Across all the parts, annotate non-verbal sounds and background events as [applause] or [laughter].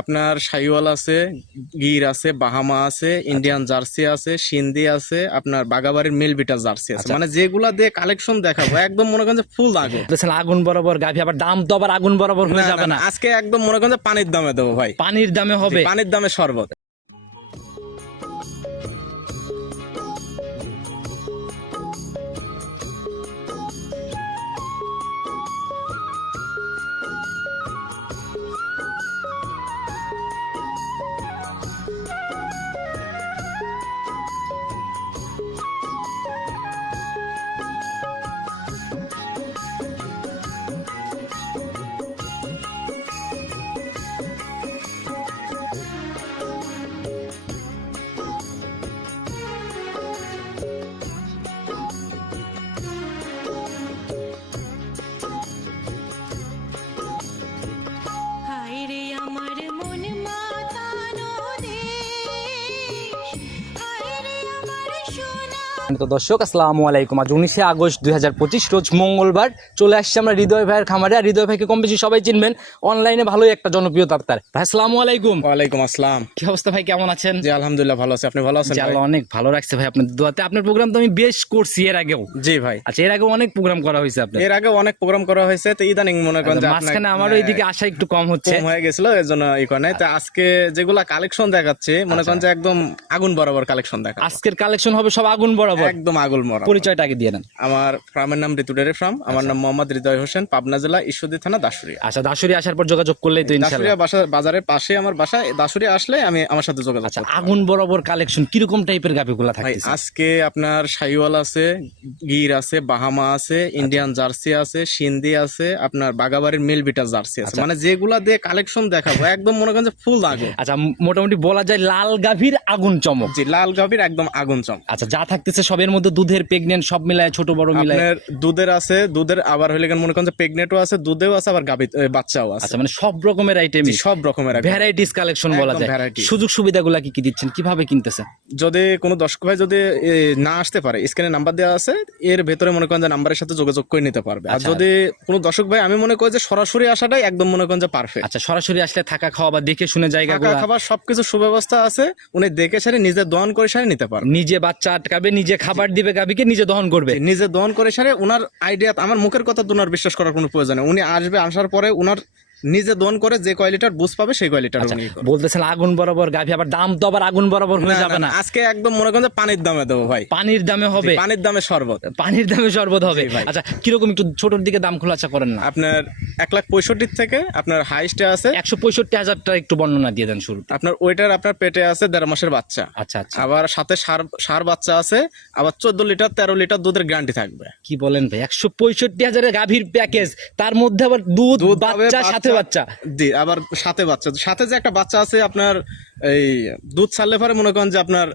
আপনার সাইওয়াল আছে গির আছে বাহামা আছে ইন্ডিয়ান জার্সি আছে সিন্ধি আছে আপনার বাগাবাড়ির মিল বিটার জার্সি আছে। আচ্ছা। মানে যেগুলা দিয়ে কালেকশন দেখাবো একদম মনে করেন ফুল দাগো। বলছেন আগুন বরাবর গাভী আবার দাম তো আবার আগুন বরাবর হয়ে যাবে না আজকে একদম মনে করেন পানির দামে দেবো ভাই। পানির দামে হবে। পানির দামে শরবত। তো দর্শক আসসালামু আলাইকুম। আজ উনিশে আগস্ট দুই হাজার পঁচিশ রোজ মঙ্গলবার চলে আসছে আমরা হৃদয় ভাইয়ের খামারে। আর হৃদয় ভাইকে কম বেশি সবাই চিনবেন। অনলাইনে ভালোই একটা জনপ্রিয়তা তার। ভাই আসসালামু আলাইকুম। ওয়ালাইকুম আসসালাম। কি অবস্থা ভাই কেমন আছেন? জি আলহামদুলিল্লাহ ভালো আছে। আপনি ভালো আছেন জি, আল্লাহ অনেক ভালো রাখছে ভাই আপনাদের দোয়াতে। আপনার প্রোগ্রাম তো আমি বেশ করছি এর আগেও। জি ভাই। আচ্ছা এর আগে অনেক প্রোগ্রাম করা হয়েছে আপনার। এর আগে অনেক প্রোগ্রাম করা হয়েছে। তো ইদানিং মনে করেন যে আচ্ছা, আপনার- মাঝখানে আমারও এইদিকে আসা একটু কম হচ্ছে। কম হয়ে গেছিল এর জন্য ই করে নাই। তো আজকে যেগুলা কালেকশন দেখাচ্ছে মনে করেন যে একদম আগুন বরাবর কালেকশন দেখা আজকের কালেকশন হবে সব আগুন বরাবর। একদম আগুন বরাবর। পরিচয়টা আগে দিয়ে নেন আমার ফার্মের নাম ঋতু ডেয়ারি ফার্ম আমার নাম মোহাম্মদ হৃদয় হোসেন পাবনা জেলা ঈশ্বরদী থানা দাসুরিয়া আচ্ছা দাসুরি আসার পর যোগাযোগ করলেই তো দাসুরিয়া বাসা বাজারের পাশে আমার বাসা দাসুরিয়া আসলে আমি আমার সাথে যোগাযোগ আচ্ছা আগুন বরাবর কালেকশন কীরকম টাইপের গাভিগুলা থাকতেছে? আজকে আপনার সাইওয়াল আছে গির আছে বাহামা আছে ইন্ডিয়ান জার্সি আছে সিন্ধি আছে আপনার বাগাবাড়ির মিল বিটার জার্সি আছে। মানে যেগুলা দিয়ে কালেকশন দেখাবো একদম মনে করেন যে ফুল দাগো আচ্ছা মোটামুটি বলা যায় লাল গাভীর আগুন চমক। জি লাল গাভীর একদম আগুন চম আচ্ছা যা থাকতেছে সবের মধ্যে দুধের প্রেগনেন্ট সব মিলায় ছোট বড় মিলায়। দুধের আছে দুধের আবার হইলে মনে করেন যে প্রেগনেন্টও আছে দুধেও আছে আবার গাভী বাচ্চাও আছে। আচ্ছা মানে সব রকমের আইটেম সব রকমের ভ্যারাইটিস কালেকশন বলা যায়। variety। সুযোগ সুবিধাগুলা কি কি দিচ্ছেন? কীভাবে কিনতেছে যদি কোনো দর্শক ভাই যদি না আসতে পারে স্ক্রিনে নাম্বার দেওয়া আছে এর ভেতরে মনে করেন যে নাম্বারের সাথে যোগাযোগ করে নিতে পারবে। আর আচ্ছা। যদি কোনো দর্শক ভাই আমি মনে করি যে সরাসরি আসাটাই একদম মনে করেন যে পারফেক্ট আচ্ছা সরাসরি আসলে থাকা খাওয়া বা দেখে শুনে জায়গাগুলো খাবার সবকিছু সুব্যবস্থা আছে উনি দেখে সারি নিজে দহন করে সারি নিতে পারবে। নিজে বাচ্চা আটকাবে নিজে খাবার দিবে গাভীকে নিজে দহন করবে। নিজে দহন করে সারে উনার আইডিয়া আমার মুখের কথা তো বিশ্বাস করার কোনো প্রয়োজন নেই। উনি আসবে আসার পরে উনার নিজে দহন করে যে কয়লিটার বুঝ পাবে সেই কয়লিটার আচ্ছা, উনি করবে। বলতেছেন আগুন বরাবর গাভী আবার দাম তো আবার আগুন বরাবর হয়ে যাবে না, আজকে একদম মনে করেন পানির দামে দেবো ভাই। পানির দামে হবে। পানির দামে শরবত। পানির দামে শরবত হবে। ভাই। আচ্ছা কীরকম একটু ছোটর দিকে দাম খোলাচা করেন না? আপনার এক লাখ পঁয়ষট্টির থেকে আপনার হাইস্টে আছে। একশো পঁয়ষট্টি হাজারটা একটু বর্ণনা দিয়ে দেন শুরু আপনার ওইটার আপনার পেটে আছে দেড় মাসের বাচ্চা। আচ্ছা আচ্ছা। আবার সাথে সার সার বাচ্চা আছে আবার চোদ্দ লিটার তেরো লিটার দুধের গ্যারান্টি থাকবে। কি বলেন ভাই একশো পঁয়ষট্টি হাজারের গাভীর প্যাকেজ তার মধ্যে আবার দুধ দুধ বাচ্চা সাথে বাচ্চা? জি আবার সাথে বাচ্চা। সাথে যে একটা বাচ্চা আছে আপনার এই দুধ ছাড়লে পরে মনে করেন যে আপনার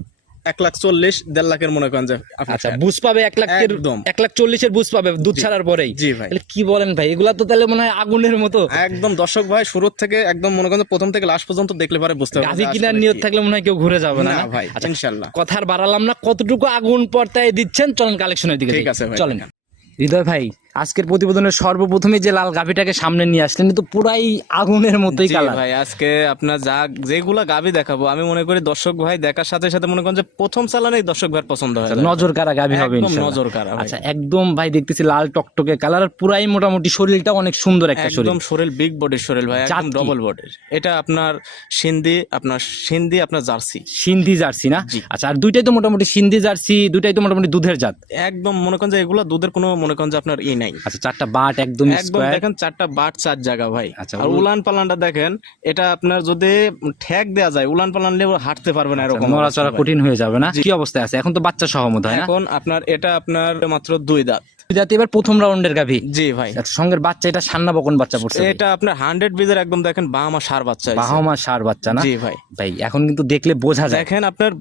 এক লাখ চল্লিশ দেড় লাখের মনে করেন যে আচ্ছা বুঝ পাবে এক লাখের একদম। এক লাখ চল্লিশের বুঝ পাবে দুধ ছাড়ার পরেই। জি ভাই। কি বলেন ভাই? এগুলা তো তাহলে মনে হয় আগুনের মতো। একদম দর্শক ভাই শুরু থেকে একদম মনে করেন প্রথম থেকে লাস্ট পর্যন্ত দেখলে পরে বুঝতে পারবে গাভী কিনার নিয়ত থাকলে মনে হয় কেউ ঘুরে যাবে না? ভাই আচ্ছা ইনশাল্লাহ। কথার বাড়ালাম না কতটুকু আগুন পর্তায় দিচ্ছেন চলেন কালেকশনের দিকে ঠিক আছে চলেন। হৃদয় ভাই আজকের প্রতিবেদনের সর্বপ্রথমে যে লাল গাভিটাকে সামনে নিয়ে আসলেন তো পুরাই আগুনের মতোই কালার ভাই আজকে আপনার যা যেগুলা গাবি দেখাবো আমি মনে করি দর্শক ভাই দেখার সাথে সাথে মনে করেন যে প্রথম চালানেই দর্শক ভাই পছন্দ হয়। নজর কারা গাভি হবে একদম নজর ভাই। আচ্ছা একদম ভাই দেখতেছি লাল টকটকে কালার আর পুরাই মোটামুটি শরীরটা অনেক সুন্দর একটা শরীর একদম শরীর। বিগ বডির শরীর ভাই একদম? ডবল বডির এটা আপনার সিন্ধি আপনার সিন্ধি আপনার জার্সি। সিন্ধি জার্সি না? আচ্ছা আর দুইটাই তো মোটামুটি সিন্ধি জার্সি দুইটাই তো মোটামুটি দুধের জাত। একদম মনে করেন যে এগুলা দুধের কোনো মনে করেন যে আপনার ই নাই। আচ্ছা চারটা বাট একদম একদম স্কোয়ার দেখেন চারটা বাট চার জায়গা ভাই। আচ্ছা, আর উলান পালানটা দেখেন এটা আপনার যদি ঠেক দেওয়া যায় উলান পালান নিয়ে হাঁটতে পারবে না এরকম অবস্থা নড়াচড়া কঠিন হয়ে যাবে না? কি অবস্থায় আছে? এখন তো বাচ্চা সহমত হয় এখন আপনার এটা আপনার মাত্র দুই দাঁত। এবার প্রথম রাউন্ডের গাভি। জি ভাই। আচ্ছা সঙ্গের বাচ্চা এটা সান্না বকন বাচ্চা পড়ছে এটা আপনার হান্ড্রেড বিজের একদম দেখেন সার বাচ্চা। বাহামা সার বাচ্চা না? জি ভাই। ভাই এখন কিন্তু দেখলে বোঝা যায়। দেখেন আপনার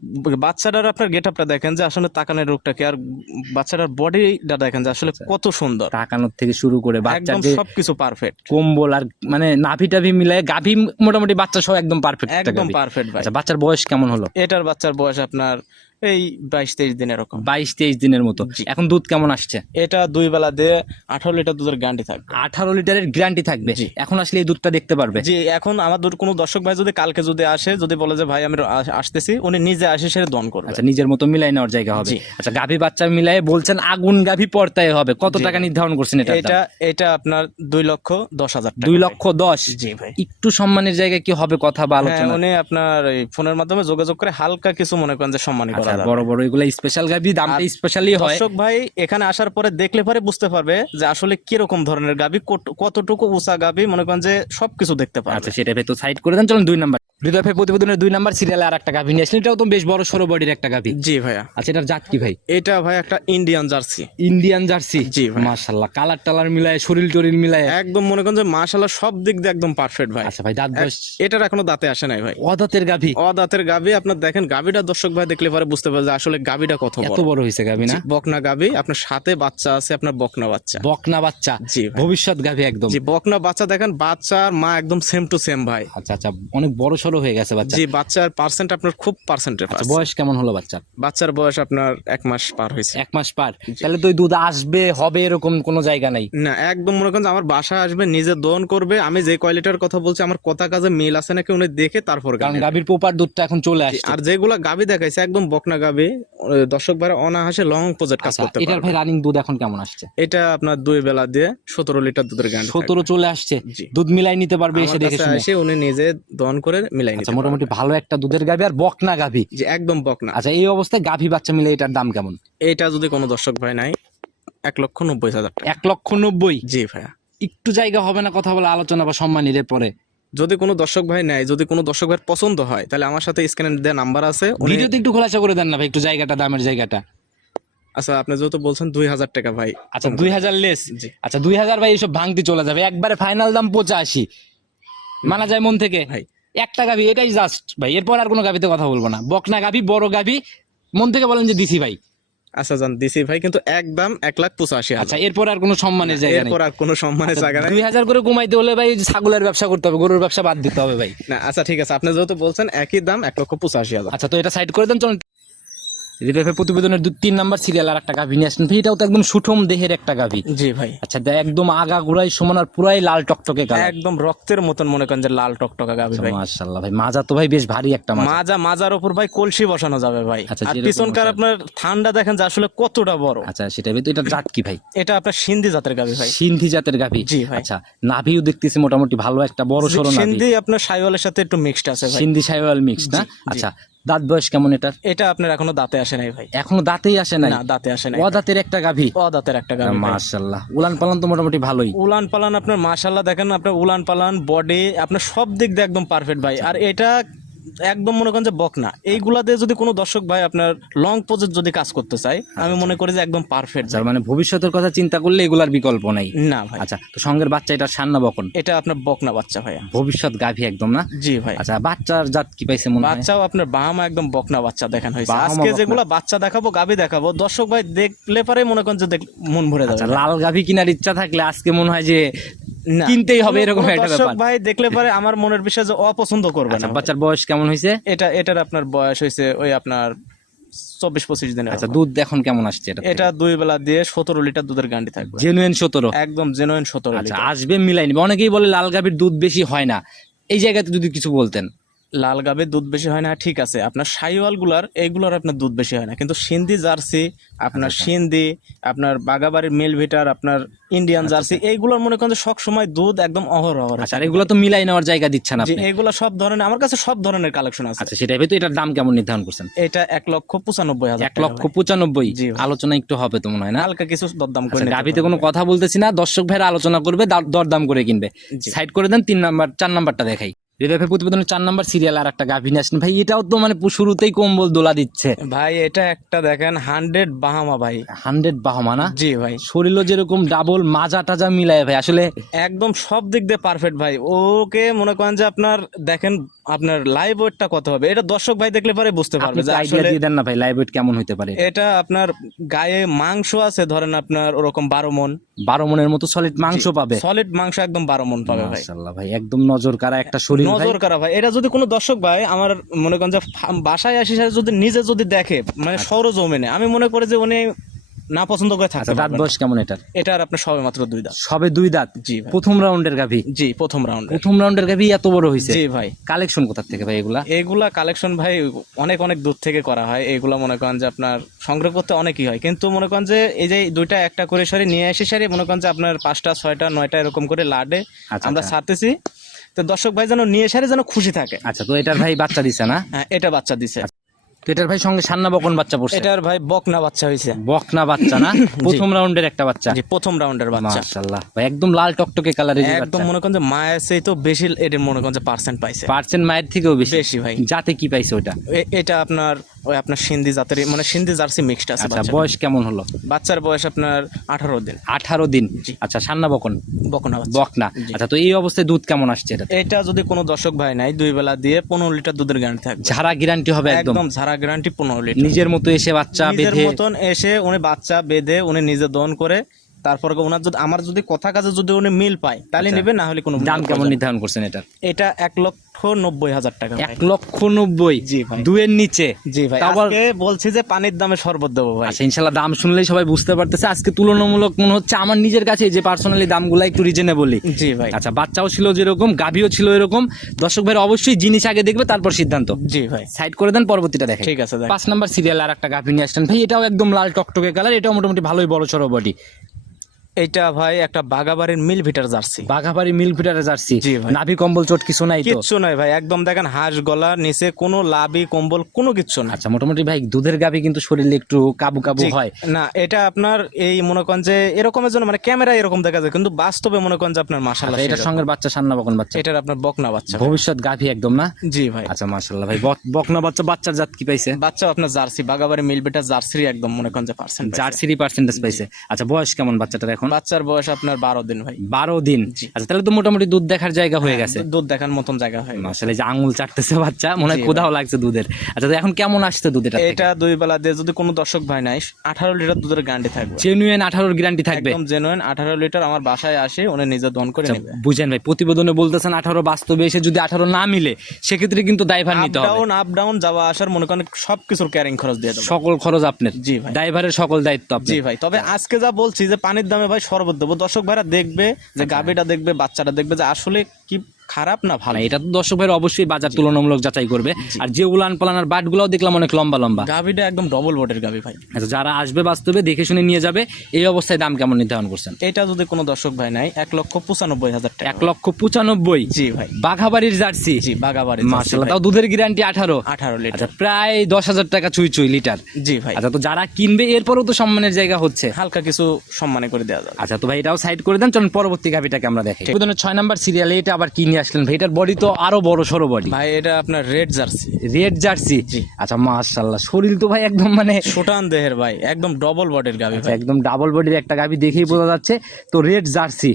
বাচ্চাটার আপনার গেট আপটা দেখেন যে আসলে তাকানের রোগটা কি আর বাচ্চাটার বডিটা দেখেন যে আসলে কত সুন্দর। তাকানোর থেকে শুরু করে যে সবকিছু পারফেক্ট কম্বল আর মানে নাভি টাভি মিলায় গাভি মোটামুটি বাচ্চা সহ একদম পারফেক্ট একদম পারফেক্ট ভাই। আচ্ছা বাচ্চার বয়স কেমন হলো? এটার বাচ্চার বয়স আপনার এই বাইশ তেইশ দিন এরকম। বাইশ তেইশ দিনের মতো। এখন দুধ কেমন আসছে? এটা দুই বেলা দিয়ে আঠারো লিটার দুধের গ্যারান্টি থাকবে। আঠারো লিটারের গ্যারান্টি থাকবে। এখন আসলে এই দুধটা দেখতে পারবে। জি এখন আমার কোনো দর্শক ভাই যদি কালকে যদি আসে যদি বলে যে ভাই আমি আসতেছি উনি নিজে আসে সেটা দন করবে। আচ্ছা নিজের মতো মিলাই নেওয়ার জায়গা হবে। আচ্ছা গাভী বাচ্চা মিলাই বলছেন আগুন গাভী পর্তায় হবে। কত টাকা নির্ধারণ করছেন এটা এটা এটা আপনার দুই লক্ষ দশ হাজার দুই লক্ষ দশ? জি ভাই। একটু সম্মানের জায়গায় কি হবে কথা বা হ্যাঁ আলোচনা? উনি আপনার ফোনের মাধ্যমে যোগাযোগ করে হালকা কিছু মনে করেন যে সম্মানী করা আচ্ছা। বড় বড় এগুলো স্পেশাল গাবি দামটা স্পেশালি হয়। দর্শক ভাই এখানে আসার পরে দেখলে পরে বুঝতে পারবে যে আসলে কীরকম ধরনের গাবি কতটুকু উঁচা গাবি মনে করেন যে সবকিছু দেখতে পাবে আচ্ছা সেটা ভেতর সাইড করে দেন চলুন দুই নাম্বার হৃদয় প্রতিবেদনের দুই নাম্বার সিরিয়ালে আর একটা গাভী নিয়ে আসলেন। এটাও তো বেশ বড় সরো বডির একটা গাভী। জি ভাইয়া। আচ্ছা এটার জাত কি ভাই? এটা ভাই একটা ইন্ডিয়ান জার্সি ইন্ডিয়ান জার্সি জি কালার টালার মিলায় শরীর টরিল মিলায়। একদম মনে করেন যে সব দিক দিয়ে একদম পারফেক্ট ভাই। আচ্ছা ভাই দাঁত বয়স? এটার এখনও দাঁতে আসে নাই ভাই। অদাতের গাভী? অদাঁতের আপনার দেখেন গাবিটা দর্শক ভাই দেখলে পরে বুঝতে পারবে যে আসলে গাবিটা কত এত বড়। বড় হয়েছে গাভী না? বকনা গাবি আপনার সাথে বাচ্চা আছে আপনার বকনা বাচ্চা। বকনা বাচ্চা? জি ভবিষ্যৎ গাভী একদম। জি বকনা বাচ্চা দেখেন বাচ্চা আর মা একদম সেম টু সেম ভাই। আচ্ছা আচ্ছা অনেক বড় সড়ো হয়ে গেছে বাচ্চা। জি বাচ্চার পার্সেন্ট আপনার খুব পার্সেন্টের আচ্ছা বয়স কেমন হলো বাচ্চার? বাচ্চার বয়স আপনার এক মাস পার হয়েছে। এক মাস পার? তাহলে তো দুধ আসবে হবে এরকম কোনো জায়গা নাই। না একদম মনে করেন যে আমার বাসা আসবে নিজে দহন করবে আমি যে কোয়ালিটির কথা বলছি আমার কথা কাজে মিল আছে নাকি উনি দেখে তারপর কারণ। গাভীর পোপার দুধটা এখন চলে আসছে। আর যেগুলা গাবি দেখাইছে একদম বকনা গাবি দর্শক ভাই অনাহাসে লং প্রজেক্ট কাজ আচ্ছা, করতে এটার পারবে। ভাই রানিং দুধ এখন কেমন আসছে? এটা আপনার দুই বেলা দিয়ে সতেরো লিটার দুধের গ্যারান্টি সতেরো চলে আসছে। দুধ মিলাই নিতে পারবে এসে দেখে শুনে। এসে উনি নিজে দহন করে মিলাই নিতে আচ্ছা মোটামুটি ভালো একটা দুধের গাভী আর বকনা গাভী। জি একদম বকনা। আচ্ছা এই অবস্থায় গাভী বাচ্চা মিলে এটার দাম কেমন? এটা যদি কোনো দর্শক ভাই নাই এক লক্ষ নব্বই হাজার টাকা। এক লক্ষ নব্বই? জি ভাইয়া। একটু জায়গা হবে না কথা বলে আলোচনা বা সম্মানীর পরে? যদি কোনো দর্শক ভাই নেয় যদি কোনো দর্শক ভাই পছন্দ হয় তাহলে আমার সাথে স্ক্যানে দেওয়া নাম্বার আছে ভিডিওতে একটু খোলাসা করে দেন না ভাই একটু জায়গাটা দামের জায়গাটা। আচ্ছা আপনি যেহেতু বলছেন দুই হাজার টাকা ভাই আচ্ছা দুই হাজার লেস আচ্ছা দুই হাজার ভাই এইসব ভাঙতে চলে যাবে। একবারে ফাইনাল দাম পঁচাশি। মানা যায় মন থেকে? ভাই একটা গাভি এটাই জাস্ট ভাই এরপর আর কোনো গাভিতে কথা বলব না। বকনা গাভি বড় গাভি মন থেকে বলেন যে দিছি ভাই। আচ্ছা জান দিছি ভাই কিন্তু একদম এক লাখ পঁচাশি আচ্ছা এরপর আর কোনো সম্মানের জায়গা এরপর আর কোনো সম্মানের জায়গা নাই। দুই হাজার করে কমাইতে হলে ভাই ছাগলের ব্যবসা করতে হবে গরুর ব্যবসা বাদ দিতে হবে ভাই। না আচ্ছা ঠিক আছে। আপনি যেহেতু বলছেন একই দাম এক লক্ষ পঁচাশি হাজার। আচ্ছা তো এটা সাইড করে দেন চলুন। প্রতিবেদনের দু তিন নাম্বার সিরিয়াল আর একটা গাভি নিয়ে আসলেন। এটাও তো একদম সুঠম দেহের একটা গাভি। জি ভাই। আচ্ছা একদম আগা গুড়াই সমান আর পুরাই লাল টকটকে কালার একদম রক্তের মতন মনে করেন যে লাল টকটকা গাবি ভাই। মাশাআল্লাহ ভাই মাজা তো ভাই বেশ ভারী একটা মাজা। মাজা মাজার উপর ভাই কলসি বসানো যাবে ভাই। আচ্ছা, আর পিছনকার আপনার ঠান্ডা দেখেন যে আসলে কতটা বড়। আচ্ছা সেটা তো এটা জাত কি ভাই। এটা আপনার সিন্ধি জাতের গাভী ভাই। সিন্ধি জাতের গাভী। জি ভাই। আচ্ছা নাভিও দেখতেছি মোটামুটি ভালো একটা বড় সরো নাভি। সিন্ধি আপনার সাইওয়ালের সাথে একটু মিক্সড আছে ভাই। সিন্ধি সাইওয়াল মিক্সড না। আচ্ছা দাঁত বয়স কেমন এটার? এটা আপনার এখনও দাঁতে আসে নাই ভাই। এখনও দাঁতেই আসে নাই? না দাঁতে আসে নাই। অদাঁতের দাঁতের একটা গাভী? অদাঁতের দাঁতের একটা গাভী মাসাল্লাহ মাশাআল্লাহ। উলান পালন তো মোটামুটি ভালোই। উলান পালান আপনার মাসাল্লাহ দেখেন আপনার উলান পালান বডি আপনার সব দিক দিয়ে একদম পারফেক্ট ভাই। আর এটা একদম মনে করেন যে বকনা। এইগুলা দিয়ে যদি কোনো দর্শক ভাই আপনার লং প্রজেক্ট যদি কাজ করতে চায় আমি মনে করি যে একদম পারফেক্ট যার মানে ভবিষ্যতের কথা চিন্তা করলে এগুলার বিকল্প নাই? না ভাই। আচ্ছা তো সঙ্গের বাচ্চা এটা সান্না বকন। এটা আপনার বকনা বাচ্চা ভাইয়া। ভবিষ্যৎ গাভি একদম না? জি ভাই। আচ্ছা বাচ্চার জাত কি পাইছে মনে হয়? বাচ্চাও আপনার বাহামা একদম বকনা বাচ্চা দেখান হয়েছে। আজকে। যেগুলা বাচ্চা দেখাবো গাবি দেখাবো দর্শক ভাই দেখলে পারে মনে করেন যে দেখ- মন ভরে আচ্ছা যাবে লাল গাভি কেনার ইচ্ছা থাকলে আজকে মনে হয় যে। কিনতেই হবে এরকম একটা ব্যাপার। ভাই দেখলে পরে আমার মনের বিষয় যে অপছন্দ করবে আচ্ছা না। বাচ্চার বয়স কেমন হয়েছে এটা এটার আপনার বয়স হয়েছে ওই আপনার চব্বিশ পঁচিশ দিনের আচ্ছা দুধ এখন কেমন আসছে এটা এটা দুই বেলা দিয়ে সতেরো লিটার দুধের গান্ডি থাকবে। জেনুইন সতেরো? একদম জেনুইন সতেরো আচ্ছা আসবে মিলাই নিবে। অনেকেই বলে লাল গাভীর দুধ বেশি হয় না। এই জায়গাতে যদি কিছু বলতেন। লাল গাবে দুধ বেশি হয় না? ঠিক আছে। আপনার সাইওয়ালগুলার এইগুলার আপনার দুধ বেশি হয় না। কিন্তু সিন্ধি জার্সি আপনার আচ্ছা, সিন্ধি আপনার বাগাবাড়ির মিলভিটার আপনার ইন্ডিয়ান জার্সি এইগুলোর মনে করেন সব সময় দুধ একদম অহরহ আচ্ছা আর এগুলো তো মিলাই নেওয়ার জায়গা দিচ্ছেন যে আপনি। এইগুলা সব ধরনের আমার কাছে সব ধরনের কালেকশন আছে। আচ্ছা সেটাই। তো এটার দাম কেমন নির্ধারণ করছেন? এটা এক লক্ষ পঁচানব্বই হাজার এক লক্ষ পঁচানব্বই? আলোচনা একটু হবে তো মনে হয় না? হালকা কিছু দরদাম করে আচ্ছা গাভিতে কোনো কথা বলতেছি না। দর্শক ভাইরা আলোচনা করবে দার- দরদাম করে কিনবে। সাইড করে দেন তিন নাম্বার চার নাম্বারটা দেখাই। হৃদয় প্রতিবেদনের চার নাম্বার সিরিয়াল আর একটা গাভি আসেন। ভাই এটাও তো মানে শুরুতেই কম্বল দোলা দিচ্ছে। ভাই এটা একটা দেখেন হান্ড্রেড বাহামা ভাই। হান্ড্রেড বাহমা না? জি ভাই। শরীরও যেরকম ডাবল মাজা টাজা মিলায় ভাই আসলে একদম সব দিক দিয়ে পারফেক্ট ভাই। ওকে মনে করেন যে আপনার দেখেন আপনার লাইভ ওয়েটটা কত হবে? এটা দর্শক ভাই দেখলে পরে বুঝতে পারবে যে আইডিয়া আসলে দিয়ে দেন না ভাই লাইভ ওয়েট কেমন হতে পারে? এটা আপনার গায়ে মাংস আছে ধরেন আপনার ওরকম বারো মন। বারো মনের মতো সলিড মাংস পাবে। সলিড মাংস একদম বারো মন পাবে ভাই। মাশাআল্লাহ ভাই একদম নজর কারা একটা শরীর নজর করা ভাই? এটা যদি কোনো দর্শক ভাই আমার মনে করেন যে বাসায় আসি সাথে যদি নিজে যদি দেখে মানে সৌরজমিনে আমি মনে করি যে উনি না পছন্দ করে থাকতে আচ্ছা দাঁত বয়স কেমন এটার? এটার আপনার সবে মাত্র দুই দাঁত। সবে দুই দাঁত? জি প্রথম রাউন্ডের গাভী? জি প্রথম রাউন্ড প্রথম রাউন্ডের গাভী এত বড় হয়েছে জি ভাই। কালেকশন কোথা থেকে ভাই এগুলা? এগুলা কালেকশন ভাই অনেক অনেক দূর থেকে করা হয়। এগুলা মনে করেন যে আপনার সংগ্রহ করতে অনেকই হয়। কিন্তু মনে করেন যে এই যে দুইটা একটা করে সারি নিয়ে আসি সারি মনে করেন যে আপনার পাঁচটা ছয়টা নয়টা এরকম করে লাডে আচ্ছা, আমরা আচ্ছা। ছাড়তেছি। তো দর্শক ভাই যেন নিয়ে সারি যেন খুশি থাকে। আচ্ছা তো এটার ভাই বাচ্চা দিছে না? হ্যাঁ এটা বাচ্চা দিছে। তো এটার ভাই সঙ্গে সান্না বকন বাচ্চা পড়ছে? এটার ভাই বকনা বাচ্চা হয়েছে বকনা বাচ্চা না? [laughs] প্রথম রাউন্ডের একটা বাচ্চা। জি প্রথম রাউন্ডের বাচ্চা। মাশাআল্লাহ। ভাই একদম লাল টকটকে কালারের একদম মনে করেন যে মায়ের সেই তো বেশি এদের মনে করেন যে পার্সেন্ট পাইছে। পার্সেন্ট মায়ের থেকেও বেশি। বেশি ভাই। যাতে কি পাইছে ওটা? এটা আপনার ওই আপনার সিন্ধি জাতের মানে সিন্ধি জার্সি মিক্সড আছে আচ্ছা বয়স কেমন হলো? বাচ্চার বয়স আপনার আঠারো দিন। আঠারো দিন? আচ্ছা সান্না বকন? বকনা বকনা। আচ্ছা তো এই অবস্থায় দুধ কেমন আসছে এটা এটা যদি কোনো দর্শক ভাই নাই দুই বেলা দিয়ে পনেরো লিটার দুধের গ্যারান্টি থাকবে। ঝাড়া গ্যারান্টি হবে একদম? একদম ঝাড়া গ্যারান্টি পনেরো লিটার। নিজের মতো এসে বাচ্চা নিজের বেঁধে মতন এসে উনি বাচ্চা বেঁধে উনি নিজে দন করে তারপর ওনার যদি আমার যদি কথা কাজে যদি উনি মিল পায় তাহলে নেবে না হলে কোনো আচ্ছা। দাম কেমন নির্ধারণ করছেন এটার? এটা এক লক্ষ নব্বই হাজার টাকা এক লক্ষ নব্বই? জি ভাই। দুয়ের নিচে? জি ভাই। আবার- বলছি যে পানির দামে শরবত দেবো ভাই। আচ্ছা ইনশাল্লাহ দাম শুনলেই সবাই বুঝতে পারতেছে। আজকে তুলনামূলক মনে হচ্ছে আমার নিজের কাছে যে পার্সোনালি দামগুলো একটু রিজনেবলই জি ভাই। আচ্ছা বাচ্চাও ছিল যেরকম গাভিও ছিল এরকম। দর্শক ভাই অবশ্যই জিনিস আগে দেখবে তারপর সিদ্ধান্ত। জি ভাই। সাইড করে দেন পরবর্তীটা দেখেন। ঠিক আছে পাঁচ নাম্বার সিরিয়াল আর একটা গাভি নিয়ে আসছেন। ভাই এটাও একদম লাল টকটকে কালার এটাও মোটামুটি ভালোই বড় সড়ো বডি এইটা ভাই একটা বাগাবাড়ির মিল ভিটার জার্সি। বাঘাবাড়ি মিল ফিটারে জার্সি? জি ভাই। নাভি কম্বল চোট কিছু নাই তো? কিচ্ছু নাই ভাই একদম দেখেন হাঁস গলা নিচে কোনো লাভি কম্বল কোনো কিচ্ছু না আচ্ছা মোটামুটি ভাই দুধের গাভি কিন্তু শরীরে একটু কাবু কাবু জি, হয়। না এটা আপনার এই মনে করেন যে এরকমের জন্য মানে ক্যামেরা এরকম দেখা যায় কিন্তু বাস্তবে মনে করেন যে আপনার মাসাল্লাহ আচ্ছা, এটার সঙ্গে বাচ্চা সান্না বকন বাচ্চা? এটার আপনার বকনা বাচ্চা। ভবিষ্যৎ গাভি একদম না? জি ভাই। আচ্ছা মাশাল্লাহ ভাই বক- বকনা বাচ্চা বাচ্চার জাত কি পাইছে? বাচ্চা আপনার জার্সি বাগাবাড়ি মিল ভিটার জার্সির একদম মনে করেন যে পার্সেন্ট জার্সিরই পার্সেন্টেজ পাইছে। আচ্ছা বয়স কেমন বাচ্চাটার এখন? বাচ্চার বয়স আপনার বারো দিন ভাই। বারো দিন? আচ্ছা তাহলে তো মোটামুটি দুধ দেখার জায়গা হয়ে গেছে। দুধ দেখার মতন জায়গা হয় আসলে যে আঙুল চাটতেছে বাচ্চা মনে হয় কোথাও লাগছে দুধের। আচ্ছা তো এখন কেমন আসছে দুধ এটা এটা দুই বেলা দিয়ে যদি কোনো দর্শক ভাই নাই আঠারো লিটার দুধের গ্যারান্টি থাকবে। জেনুইন আঠারোর গ্যারান্টি থাকবে। একদম জেনুইন আঠারো লিটার আমার বাসায় আসে উনি নিজে দন করে আচ্ছা, নেবে। বুঝেন ভাই প্রতিবেদনে বলতেছেন আঠারো বাস্তবে এসে যদি আঠারো না মিলে সেক্ষেত্রে কিন্তু দায়ভার নিতে হবে। ডাউন আপ ডাউন যাওয়া আসার মনে করেন সবকিছুর ক্যারিং খরচ দিয়ে সকল খরচ আপনার। জি ভাই। ড্রাইভারের সকল দায়িত্ব জি ভাই তবে আজকে যা বলছি যে পানির দামে ভাই শরবত দেবো দর্শক ভাইরা দেখবে আচ্ছা। যে গাবিটা দেখবে বাচ্চাটা দেখবে যে আসলে কি খারাপ না ভালো? এটা তো দর্শক ভাইয়ের অবশ্যই বাজার তুলনামূলক যাচাই করবে। আর যে উলান পালানার বাট গুলাও দেখলাম অনেক লম্বা লম্বা। গাবিটা একদম ডবল বটের গাবি ভাই। আচ্ছা যারা আসবে বাস্তবে দেখে শুনে নিয়ে যাবে এই অবস্থায় দাম কেমন নির্ধারণ করছেন? এটা যদি কোনো দর্শক ভাই নাই এক লক্ষ পঁচানব্বই হাজার টাকা। এক লক্ষ পঁচানব্বই? জি ভাই। বাঘাবাড়ির জার্সি? জি বাগাবাড়ি মার্শাল্লাহ তাও দুধের গ্যারান্টি আঠারো। আঠারো লিটার আচ্ছা প্রায় দশ হাজার টাকা চুই চুই লিটার জি ভাই। আচ্ছা তো যারা কিনবে এরপরও তো সম্মানের জায়গা হচ্ছে। হালকা কিছু সম্মানে করে দেওয়া যাবে। আচ্ছা তো ভাই এটাও সাইড করে দেন চলুন পরবর্তী গাভিটাকে আমরা দেখি। ছয় নাম্বার সিরিয়ালে এটা আবার কি নিয়ে আসলেন ভাই এটার বডি তো আরও বড় সড়ো বডি ভাই এটা আপনার রেড জার্সি রেড জার্সি আচ্ছা মাশাল্লাহ শরীর তো ভাই একদম মানে সুটান দেহের ভাই একদম ডবল বডির গাবি আচ্ছা, একদম ডাবল বডির একটা গাভি দেখেই বোঝা যাচ্ছে। তো রেড জার্সি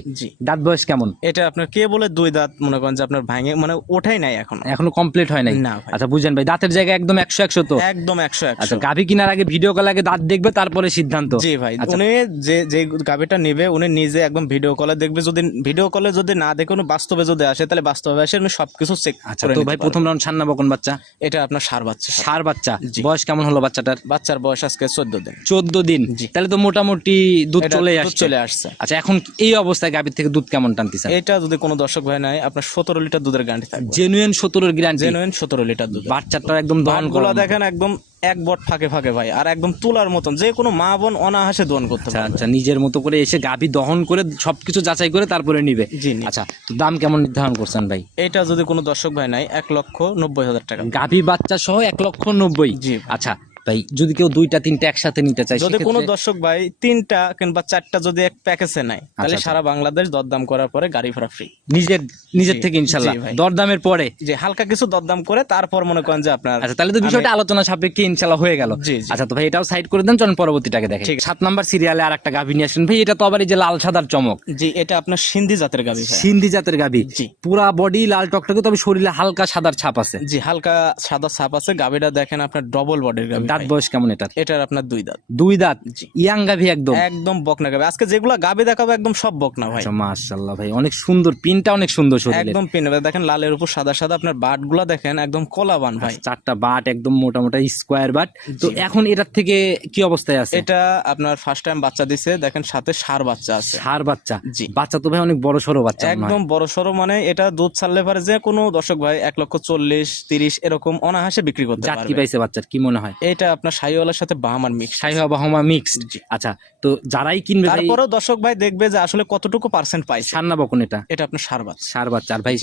দাঁত বয়স কেমন? এটা আপনার কে বলে দুই দাঁত মনে করেন যে আপনার ভাঙে মানে ওঠাই নাই এখনও। এখনও কমপ্লিট হয় নাই? না আচ্ছা বুঝেন ভাই দাঁতের জায়গা একদম একশো একশো তো। একদম একশো আচ্ছা গাভি কেনার আগে ভিডিও কল আগে দাঁত দেখবে তারপরে সিদ্ধান্ত। জি ভাই আচ্ছা। উনি যে যে গাবিটা নেবে উনি নিজে একদম ভিডিও কলে দেখবে। যদি ভিডিও কলে যদি না দেখে উনি বাস্তবে যদি আসে তাহলে বাস্তবে উনি সবকিছু চেক আচ্ছা তো ভাই প্রথম রাউন্ড সান্না বকন বাচ্চা? এটা আপনার সার বাচ্চা সার বাচ্চা? বয়স কেমন হলো বাচ্চাটার? বাচ্চার বয়স আজকে চোদ্দ দিন। চোদ্দ দিন? তাহলে তো মোটামুটি দুধ চলে আসছে। চলে আসছে। আচ্ছা এখন এই অবস্থায় গাভীর থেকে দুধ কেমন টানতেছেন? এটা যদি কোনো দর্শক ভাই নাই আপনার সতেরো লিটার দুধের গ্যারান্টি থাকবে। জেনুইন সতেরোর গ্যারান্টি জেনুইন সতেরো লিটার দুধ বাচ্চাটার একদম দহনগুলো করা দেখেন একদম এক বট ফাঁকে ফাঁকে ভাই আর একদম তুলার মতন যে কোনো মা বোন অনাহাসে দোয়ান করতে পারে আচ্ছা নিজের মতো করে এসে গাভি দহন করে সবকিছু যাচাই করে তারপরে নিবে। জি আচ্ছা তো দাম কেমন নির্ধারণ করছেন ভাই? এটা যদি কোনো দর্শক ভাই নাই এক লক্ষ নব্বই হাজার টাকা। গাভি বাচ্চা সহ এক লক্ষ নব্বই। জি। আচ্ছা ভাই যদি কেউ দুইটা তিনটা একসাথে নিতে চায় যদি কোনো দর্শক ভাই তিনটা কিংবা চারটা যদি এক প্যাকেজে নাই তাহলে আচ্ছা। সারা বাংলাদেশ দরদাম করার পরে গাড়ি ভাড়া ফ্রি নিজের নিজের থেকে ইনশাল্লাহ। দরদামের পরে। যে হালকা কিছু দরদাম করে তারপর মনে করেন যে আপনার আচ্ছা তাহলে তো বিষয়টা আলোচনা সাপেক্ষে ইনশাল্লাহ হয়ে গেল। আচ্ছা তো ভাই এটাও সাইড করে দেন চলুন পরবর্তীটাকে দেখে ঠিক। সাত নাম্বার সিরিয়ালে আর একটা গাভী নিয়ে আসেন। ভাই এটা তো আবার এই যে লাল সাদার চমক। জি এটা আপনার সিন্ধি জাতের গাবি ভাই। সিন্ধি জাতের গাভী। পুরা বডি লাল টকটকে তবে শরীরে হালকা সাদার ছাপ আছে। জি হালকা সাদা ছাপ আছে। গাবিটা দেখেন আপনার ডবল বডির গাবি দাঁত বয়স কেমন এটার? এটার আপনার দুই দাঁত। দুই দাঁত। ইয়াং গাভি একদম? একদম বকনা গাবে আজকে যেগুলা গাবে দেখাবো একদম সব বকনা ভাই। আচ্ছা মাশাআল্লাহ ভাই অনেক সুন্দর পিনটা অনেক সুন্দর শরীরে। একদম পেন দেখেন লালের উপর সাদা সাদা আপনার বাটগুলা দেখেন একদম কলাবান ভাই। চারটা বাট একদম মোটা মোটা স্কোয়ার বাট। তো এখন এটার থেকে কি অবস্থায় আছে? এটা আপনার ফার্স্ট টাইম বাচ্চা দিছে দেখেন সাথে সার বাচ্চা আছে। সার বাচ্চা? জি। বাচ্চা তো ভাই অনেক বড় সড়ো বাচ্চা একদম বড় সড়ো মানে এটা দুধ ছাড়লে পারে যে কোনো দর্শক ভাই এক লক্ষ চল্লিশ তিরিশ এরকম অনাহাসে বিক্রি করতে জাত পারবে। পাইছে বাচ্চার? কি মনে হয়? এটা আপনার শাহিওয়ালার সাথে বাহামার মিক্স শাহিওয়া বাহামা মিক্সড জি। আচ্ছা তো যারাই কিনবে তারপরেও দর্শক ভাই দেখবে যে আসলে কতটুকু পার্সেন্ট পাই সার না বকন এটা। এটা আপনার সার বাচ্চা। সার বাচ্চা। আর ভাই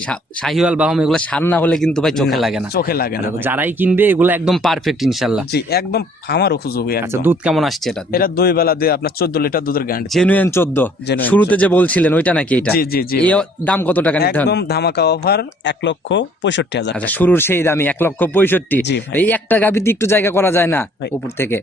শাহিওয়াল বাহম এগুলো সার না হলে কিন্তু ভাই চোখে লাগে না। চোখে লাগে না আচ্ছা। যারাই কিনবে এগুলো একদম পারফেক্ট ইনশাল্লাহ। জি একদম ফামার উপযোগী আচ্ছা দুধ কেমন আসছে এটা? এটা দুই বেলা দিয়ে আপনার চোদ্দ লিটার দুধের গ্যারান্টি জেনুইন চোদ্দ। শুরুতে যে বলছিলেন ওইটা নাকি এটা? জি জি জি এই দাম কত টাকা নিতে একদম ধামাকা অফার এক লক্ষ পঁয়ষট্টি হাজার আচ্ছা শুরুর সেই দামি এক লক্ষ পঁয়ষট্টি। জি এই একটা গাবিতে একটু জায়গা করা যায় না উপর থেকে।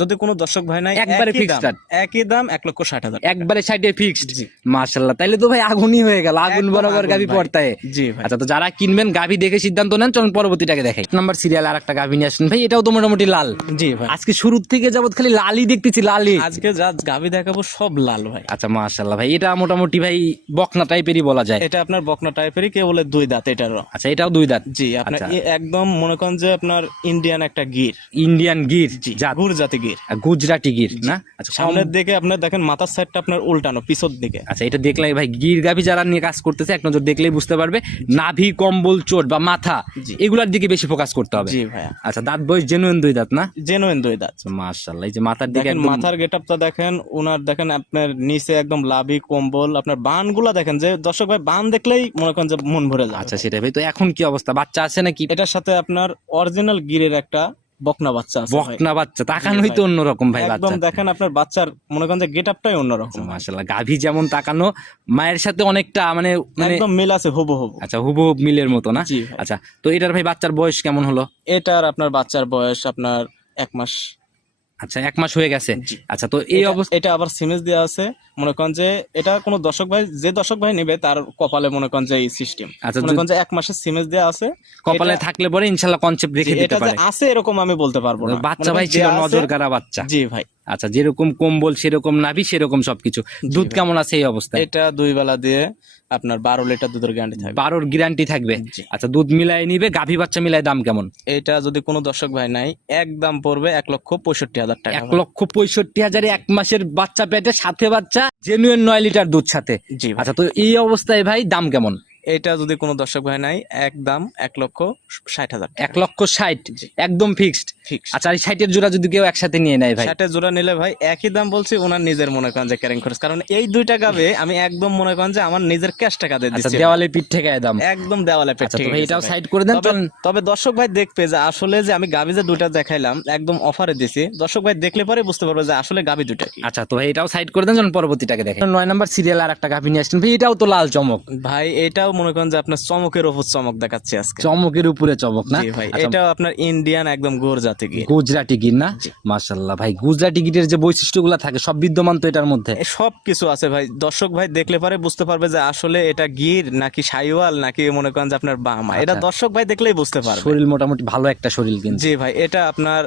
যদি কোনো দর্শক ভাই নাই একবারে দাম একই দাম এক লক্ষ ষাট হাজার। একবারে সাইডে ফিক্সড জি। মাশাল্লাহ তাইলে তো ভাই আগুনই হয়ে গেল আগুন বরাবর গাবি। পড়তায়। জি ভাই। আচ্ছা তো যারা কিনবেন গাভি দেখে সিদ্ধান্ত নেন চলুন পরবর্তীটাকে দেখাই। নাম্বার সিরিয়াল আর একটা গাভি নিয়ে আসেন। ভাই এটাও তো মোটামুটি লাল। জি ভাই। আজকে শুরুর থেকে যাবত খালি লালই দেখতেছি লালই। আজকে যা গাভি দেখাবো সব লাল ভাই। আচ্ছা মাশাল্লাহ ভাই এটা মোটামুটি ভাই বকনা টাইপেরই বলা যায়। এটা আপনার বকনা টাইপেরই কে বলে দুই দাঁত এটারও আচ্ছা এটাও দুই দাঁত। জি আপনার আচ্ছা। একদম মনে করেন যে আপনার ইন্ডিয়ান একটা গির। ইন্ডিয়ান গির জি জাত। গুর জাতি গির গুজরাটি গির না? আচ্ছা সামনের দিকে আপনার দেখেন মাথার সাইডটা আপনার উল্টানো পিছর দিকে। আচ্ছা এটা দেখলে ভাই গির গাভি যারা নিয়ে কাজ করতেছে এক নজর দেখলেই বুঝতে পারবে নাভি কম্বল চোট বা মাথা এগুলার দিকে বেশি ফোকাস করতে হবে। জি আচ্ছা দাঁত বয়স জেনুইন দুই দাঁত না? জেনুইন দুই দাঁত। আচ্ছা মাশাআল্লাহ এই যে মাথার দিকে মাথার গেটআপটা দেখেন ওনার দেখেন আপনার নিচে একদম লাভি কম্বল আপনার বানগুলা দেখেন যে দর্শক ভাই বান দেখলেই মনে করেন যে মন ভরে যায় আচ্ছা সেটা ভাই তো এখন কি অবস্থা? বাচ্চা আছে নাকি? এটার সাথে আপনার অরিজিনাল গিরের একটা বকনা বাচ্চা বকনা বাচ্চা তাকানোই তো অন্যরকম ভাই একদম দেখেন আপনার বাচ্চার মনে করেন যে গেট আপটাই অন্যরকম মাশাআল্লাহ গাভি যেমন তাকানো মায়ের সাথে অনেকটা মানে মানে একদম মিল আছে হুবু হুবু আচ্ছা হুবহু মিলের মতো না? আচ্ছা তো এটার ভাই বাচ্চার বয়স কেমন হলো? এটার আপনার বাচ্চার বয়স আপনার এক মাস আচ্ছা এক মাস হয়ে গেছে। আচ্ছা তো এই অবস্থা এটা আবার সিমেজ দেওয়া আছে। মনে করেন যে এটা কোনো দর্শক ভাই যে দর্শক ভাই নেবে তার কপালে মনে করেন যে এই সিস্টেম আচ্ছা, মনে করেন যে এক মাসের সিমেজ দেওয়া আছে কপালে থাকলে পরে ইনশাল্লাহ কনসেপ্ট রেখে দিতে পারে। এটা আছে এরকম আমি বলতে পারব না। বাচ্চা ভাই ছিল নজর গড়া বাচ্চা। জি ভাই। আচ্ছা যেরকম কম্বল সেরকম নাভি সেরকম সবকিছু। দুধ কেমন আছে এই অবস্থা এটা দুই বেলা দিয়ে আপনার বারো লিটার দুধের গ্যারান্টি থাকবে। বারোর গ্যারান্টি থাকবে? আচ্ছা দুধ মিলাই নিবে গাভী বাচ্চা মিলাই দাম কেমন? এটা যদি কোনো দর্শক ভাই নাই এক দাম পড়বে এক লক্ষ পঁয়ষট্টি হাজার টাকা। এক লক্ষ পঁয়ষট্টি হাজারে এক মাসের বাচ্চা পেটে সাথে বাচ্চা জেনুইন নয় লিটার দুধ সাথে। জি আচ্ছা তো এই অবস্থায় ভাই দাম কেমন? এটা যদি কোনো দর্শক ভাই নাই এক দাম এক লক্ষ ষাট হাজার এক লক্ষ ষাট একদম ফিক্সড? ফিক্স আচ্ছা এই ষাটের জোড়া যদি কেউ একসাথে নিয়ে নেয় ভাই? ষাটে জোড়া নিলে ভাই একই দাম বলছি ওনার নিজের মনে করেন যে ক্যারিং খরচ। কারণ এই দুই টাকা বে আমি একদম মনে করেন যে আমার নিজের ক্যাশ টাকা দিয়ে আচ্ছা দিচ্ছি। দেওয়ালে পিঠ থেকে দাম। একদম দেওয়ালে পেট আচ্ছা ভাই এটাও সাইড করে দেন তবে- দর্শক ভাই দেখবে যে আসলে যে আমি গাবি যে দুইটা দেখাইলাম একদম অফারে দিছি। দর্শক ভাই দেখলে পরে বুঝতে পারবে যে আসলে গাবি দুইটা আচ্ছা তো ভাই এটাও সাইড করে দেন চলুন পরবর্তীটাকে দেখেন। নয় নাম্বার সিরিয়াল আর একটা গাভী নিয়ে আসছেন ভাই এটাও তো লাল চমক ভাই এটাও মনে করেন যে আপনার চমকের ওপর চমক দেখাচ্ছি আজকে। চমকের উপরে চমক না? ভাই আচ্ছা, এটাও আপনার ইন্ডিয়ান একদম গোর। জাতি গিয়ে গুজরাটি গির না? মাশাল্লাহ ভাই গুজরাটি গিরের যে বৈশিষ্ট্যগুলো থাকে সব বিদ্যমান তো এটার মধ্যে? সব কিছু আছে ভাই। দর্শক ভাই দেখলে পারে বুঝতে পারবে যে আসলে এটা গির নাকি সাইওয়াল নাকি মনে করেন যে আপনার বামা। এটা আচ্ছা। দর্শক ভাই দেখলেই বুঝতে পারবে। শরীর মোটামুটি ভালো একটা শরীর কিন্তু। জি ভাই এটা আপনার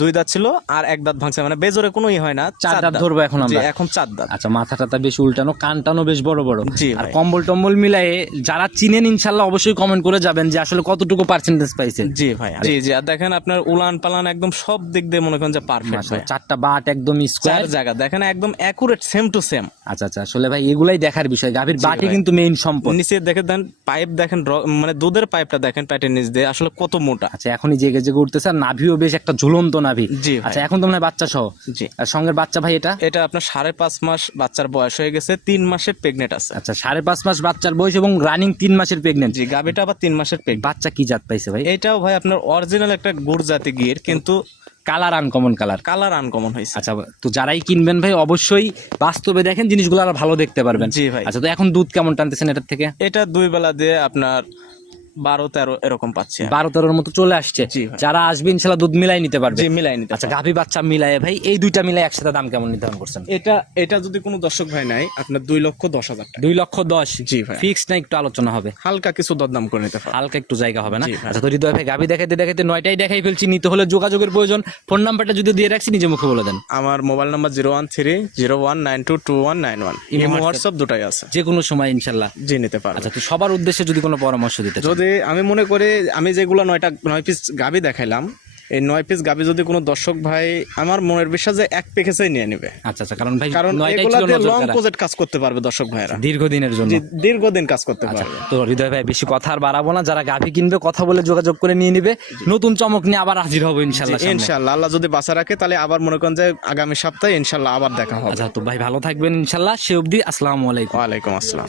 দুই দাঁত ছিল আর এক দাঁত ভাঙছে মানে বেজোরে কোনো ই হয় না চার দাঁত ধরবো এখন আমরা। এখন চার দাঁত। আচ্ছা মাথা টাথা বেশ উল্টানো কানটানো বেশ বড় বড়। জি আর কম্বল টম্বল মিলাই যারা চিনেন ইনশাল্লাহ অবশ্যই কমেন্ট করে যাবেন যে আসলে কতটুকু পার্সেন্টেজ পাইছে জি ভাই জি জি। আর দেখেন আপনার উলান পালান একদম সব দিক দিয়ে মনে করেন যে পারফেক্ট চারটা বাট একদম স্কোয়ার জায়গা দেখেন একদম অ্যাকুরেট সেম টু সেম আচ্ছা আচ্ছা আসলে ভাই এগুলাই দেখার বিষয়। গাভীর বাটি কিন্তু মেইন সম্পদ। নিচে দেখে দেন পাইপ দেখেন মানে দুধের পাইপটা দেখেন প্যাটের নিচ দিয়ে। আসলে কত মোটা। আচ্ছা এখনই জেগে জেগে উঠতেছে আর নাভিও বেশ একটা ঝুলন্ত নাভি জি আচ্ছা এখন তো মনে হয় বাচ্চা সহ। জি। আর সঙ্গের বাচ্চা ভাই এটা? এটা আপনার সাড়ে পাঁচ মাস বাচ্চার বয়স হয়ে গেছে তিন মাসের প্রেগনেন্ট আছে। আচ্ছা সাড়ে পাঁচ মাস বাচ্চার বয়স এবং রানিং তিন মাসের প্রেগনেন্ট জি গাবিটা আবার তিন মাসের প্রেগনেন্ট বাচ্চা কি জাত পাইছে ভাই? এটাও ভাই আপনার অরিজিনাল একটা গুড় জাতি গির কিন্তু colour uncommon colour colour uncommon হয়েছে আচ্ছা তো যারাই কিনবেন ভাই অবশ্যই বাস্তবে দেখেন জিনিসগুলো আরও ভালো দেখতে পারবেন। জি ভাই। আচ্ছা তো এখন দুধ কেমন টানতেছেন এটার থেকে? এটা দুই বেলা দিয়ে আপনার বারো তেরো এরকম পাচ্ছি। বারো তেরোর মতো চলে আসছে। যারা আসবে ইনশাল্লাহ দুধ মিলাই নিতে পারবে। মিলাই নিতে আচ্ছা গাভী বাচ্চা মিলায় ভাই এই দুইটা মিলাই একসাথে দাম কেমন নির্ধারণ করছেন? এটা এটা যদি কোনো দর্শক ভাই নাই আপনার দুই লক্ষ দশ হাজার দুই লক্ষ দশ? জি ভাই। ফিক্স না একটু আলোচনা হবে। হালকা কিছু দরদাম করে নিতে পারব হালকা একটু জায়গা হবে না। আচ্ছা তো হৃদয় ভাই গাভী দেখাইতে দেখাইতে নয়টাই দেখাই ফেলছি। নিতে হলে যোগাযোগের প্রয়োজন। ফোন নাম্বারটা যদি দিয়ে রাখছি নিজে মুখে বলে দেন। আমার mobile number zero one three zero one nine two two one nine one. WhatsApp. দুটাই আছে। যে কোনো সময় ইনশাল্লাহ। জি নিতে পারব। আচ্ছা তো সবার উদ্দেশ্যে যদি কোনো পরামর্শ দিতে চান। যদি আমি মনে করি আমি যেগুলো নয়টা নয় পিস গাবি দেখাইলাম এই নয় পিস গাবি যদি কোনো দর্শক ভাই আমার মনের বিশ্বাস যে এক প্যাকেজেই নিয়ে নেবে। আচ্ছা আচ্ছা কারণ ভাই কারণ লং প্রজেক্ট কাজ করতে পারবে দর্শক ভাইরা দীর্ঘদিনের জন্য। দীর্ঘদিন কাজ করতে আচ্ছা পারবে। তো হৃদয় ভাই বেশি কথা আর বাড়াবো না যারা গাভী কিনবে কথা বলে যোগাযোগ করে নিয়ে নিবে। নতুন চমক নিয়ে আবার হাজির হব ইনশাল্লাহ সামনে। ইনশাল্লাহ আল্লাহ যদি বাঁচা রাখে তাহলে আবার মনে করেন যে আগামী সপ্তাহে ইনশাল্লাহ আবার দেখা হবে। আচ্ছা তো ভাই ভালো থাকবেন ইনশাল্লাহ সে অবধি আসসালামু আলাইকুম। ওয়ালাইকুম আসসালাম।